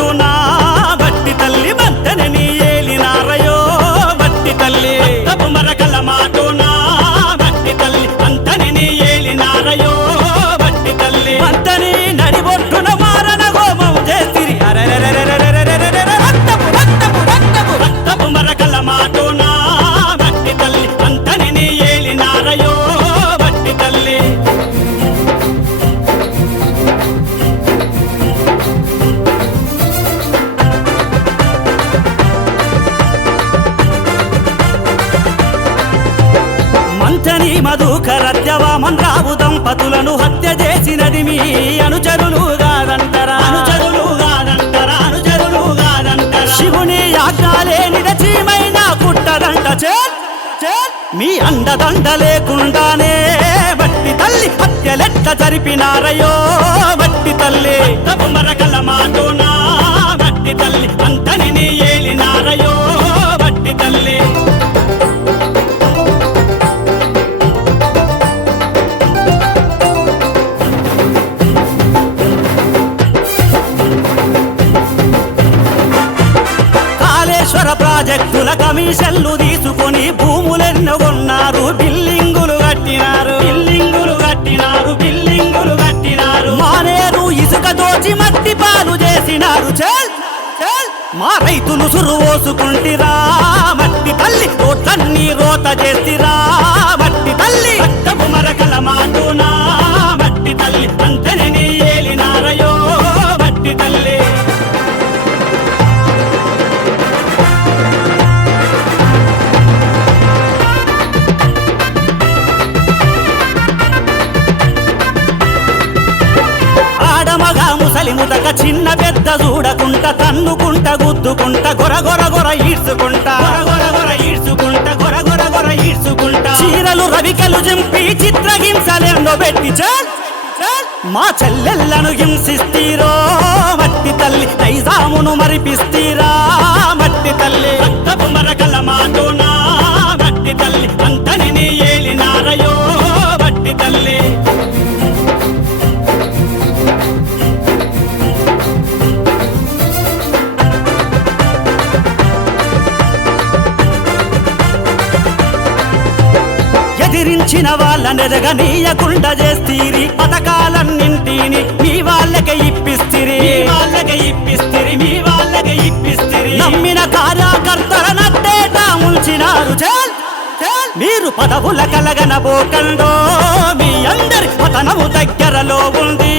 మాటునా బట్టి తల్లి మంతని నీ ఏలినారయో బట్టి తల్లి రక్తపు మరకల మాటునా బట్టి తల్లి అంతని నీ ఏలినారయో బట్టి తల్లి మంతని నడిబొట్టున మారణ హోమం చేసిరి రక్తపు మరకల మాటునా బట్టి తల్లి అంతని నీ ఏలినారయో బట్టి తల్లి మంచని మధుకరత్యవామన్ రావు దంపతులను హత్య చేసినది మీ అనుచరులు కాదంటరా శివుని ఆజ్ఞాలేనిద చీమైనా పుట్టదంట చేల్ మీ అండదండ లేకుండానే బట్టి తల్లి హత్యలెట్ల జరిపినారయో బట్టి తల్లి రక్తపు మరకల మాటునా బట్టి తల్లి అంతని నీ ఏలినారయో బట్టి తల్లి కాళేశ్వర ప్రాజెక్టుల కమిషన్లు తీసుకొని భూములెన్నో కొన్నారు బిల్డింగులు కట్టినారు మానేరు ఇసుక దోచి మట్టి పాలు చేసినారు చల్ మా రైతులు సురువోసుకుంటిరా మట్టి తల్లి రోడ్లన్నీ రోత చేసిరా మట్టి తల్లి రక్తపు మరకల మాటునా మట్టి తల్లి అంతని నీ ఏలినారయో మట్టి తల్లి ముసలి ముతక చిన్న పెద్ద చూడకుంట తన్నుకుంట గుద్దుకుంట గొర ఈడ్చుకుంట చీరలు రవికలు జింపి చిత్రహింసలెన్నో పెట్టి చల్ మా చెల్లెళ్ళను హింసిస్తీరో మట్టి తల్లి నైజామును మరిపిస్తీరా మట్టి తల్లి రక్తపు మరకల మాటునా మట్టి తల్లి అంతని నీ ఏలినారయో మట్టి తల్లి ఎదిరించిన వాళ్ళనెదగనీయకుండా చేస్తీరి పథకాలన్నింటిని మీ వాళ్ళకే ఇప్పిస్తిరి నమ్మిన కార్యకర్తలనట్టేటా ఉంచినారు చల్ మీరు పదవుల కలగనబోకండో మీ అందరి పతనము దగ్గరలో ఉంది